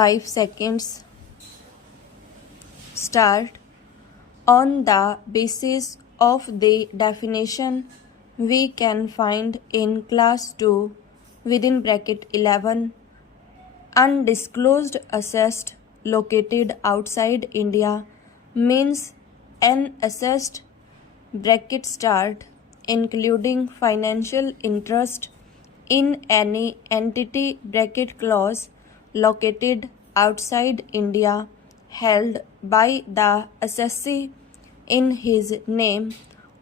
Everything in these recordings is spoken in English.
5 seconds. Start. On the basis of the definition we can find in class 2 within bracket 11, undisclosed assets located outside India means an asset bracket start including financial interest in any entity bracket clause located outside India held by the assessee in his name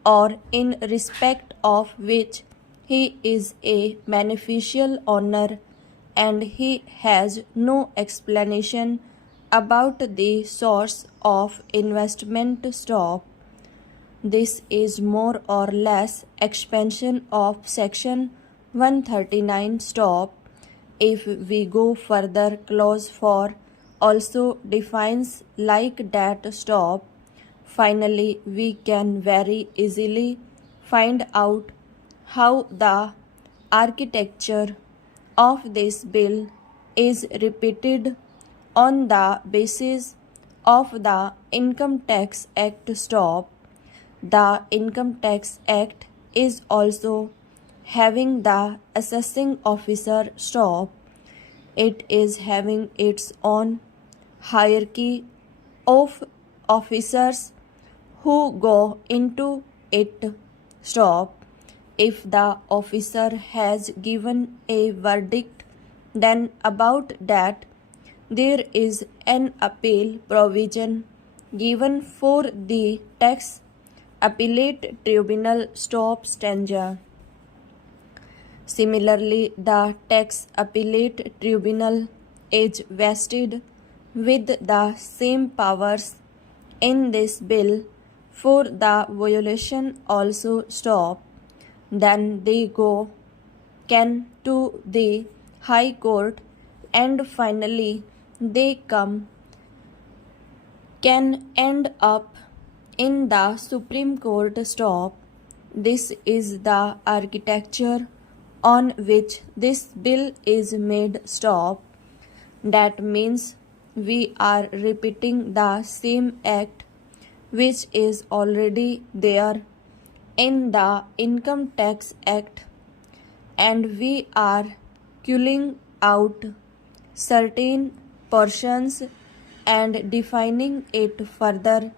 or in respect of which he is a beneficial owner and he has no explanation about the source of investment stop. This is more or less expansion of section 139 stop. If we go further, clause 4 also defines like that stop. Finally, we can very easily find out how the architecture of this bill is repeated on the basis of the Income Tax Act stop. The Income Tax Act is also having the assessing officer stop. It is having its own hierarchy of officers who go into it stop. If the officer has given a verdict, then about that there is an appeal provision given for the tax appellate tribunal stop stanza. Similarly, the tax appellate tribunal is vested with the same powers in this bill for the violation also stop. Then they can to the High Court and finally they can end up in the Supreme Court stop. This is the architecture on which this bill is made stop. That means we are repeating the same act which is already there in the Income Tax Act and we are culling out certain portions and defining it further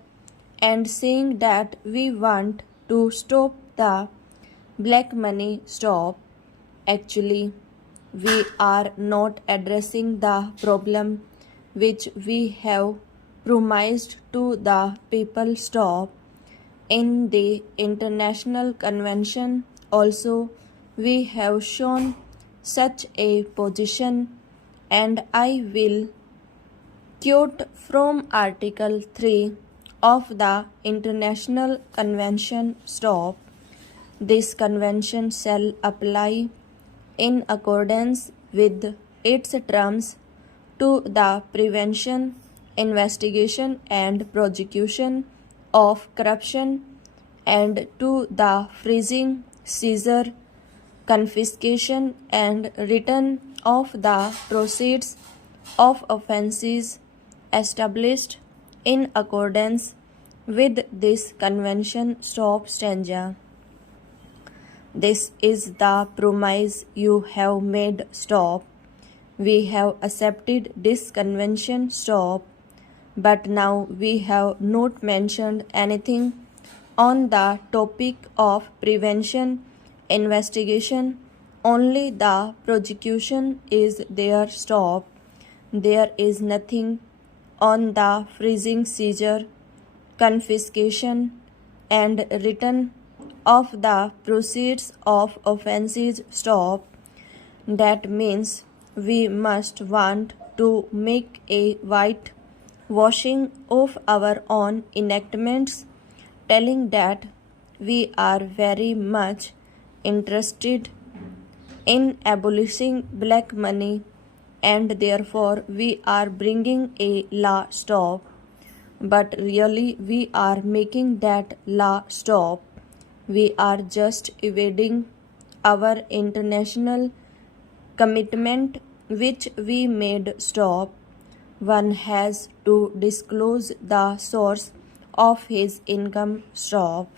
and saying that we want to stop the black money stop. Actually, we are not addressing the problem which we have promised to the people stop. In the international convention also we have shown such a position and I will quote from Article 3 of the International Convention stop. This convention shall apply in accordance with its terms to the prevention, investigation and prosecution of corruption and to the freezing, seizure, confiscation and return of the proceeds of offences established in accordance with this convention stop stanza. This is the promise you have made stop. We have accepted this convention stop, but now we have not mentioned anything on the topic of prevention, investigation, only the prosecution is there stop. There is nothing on the freezing, seizure, confiscation and return of the proceeds of offences stop. That means we must want to make a white washing of our own enactments, telling that we are very much interested in abolishing black money and therefore we are bringing a law stop. But really we are making that law stop. We are just evading our international commitment which we made stop. one has to disclose the source of his income. Stop.